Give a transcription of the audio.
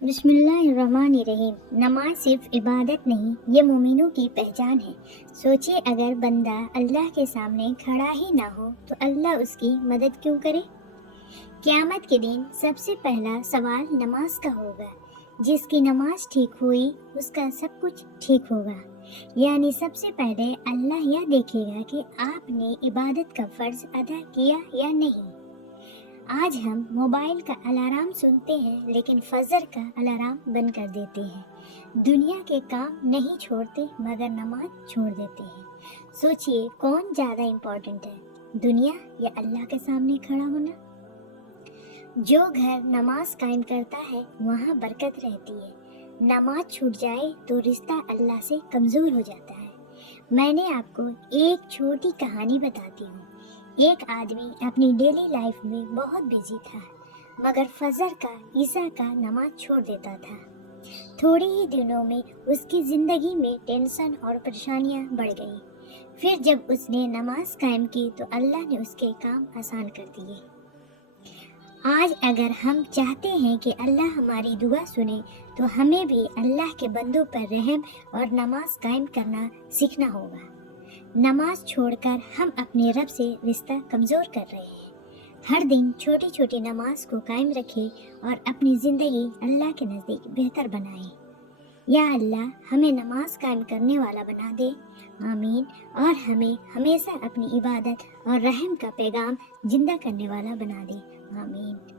بسم اللہ الرحمن الرحیم۔ نماز صرف عبادت نہیں، یہ مومنوں کی پہچان ہے۔ سوچئے اگر بندہ اللہ کے سامنے کھڑا ہی نہ ہو تو اللہ اس کی مدد کیوں کرے؟ قیامت کے دن سب سے پہلا سوال نماز کا ہوگا۔ جس کی نماز ٹھیک ہوئی اس کا سب کچھ ٹھیک ہوگا۔ یعنی سب سے پہلے اللہ یہ دیکھے گا کہ آپ نے عبادت کا فرض ادا کیا یا نہیں۔ آج ہم موبائل کا الارم سنتے ہیں لیکن فجر کا الارم بند کر دیتے ہیں۔ دنیا کے کام نہیں چھوڑتے مگر نماز چھوڑ دیتے ہیں۔ سوچئے کون زیادہ امپورٹنٹ ہے، دنیا یا اللہ کے سامنے کھڑا ہونا؟ جو گھر نماز قائم کرتا ہے وہاں برکت رہتی ہے۔ نماز چھوٹ جائے تو رشتہ اللہ سے کمزور ہو جاتا ہے۔ میں نے آپ کو ایک چھوٹی کہانی بتاتی ہوں۔ ایک آدمی اپنی ڈیلی لائف میں بہت بیزی تھا مگر فجر کا عشاء کا نماز چھوڑ دیتا تھا۔ تھوڑے ہی دنوں میں اس کی زندگی میں ٹینشن اور پریشانیاں بڑھ گئی۔ پھر جب اس نے نماز قائم کی تو اللہ نے اس کے کام آسان کر دیے۔ آج اگر ہم چاہتے ہیں کہ اللہ ہماری دعا سنے تو ہمیں بھی اللہ کے بندوں پر رحم اور نماز قائم کرنا سیکھنا ہوگا۔ نماز چھوڑ کر ہم اپنے رب سے رشتہ کمزور کر رہے ہیں۔ ہر دن چھوٹی چھوٹی نماز کو قائم رکھیں اور اپنی زندگی اللہ کے نزدیک بہتر بنائیں۔ یا اللہ ہمیں نماز قائم کرنے والا بنا دے، آمین، اور ہمیں ہمیشہ اپنی عبادت اور رحم کا پیغام زندہ کرنے والا بنا دے، آمین۔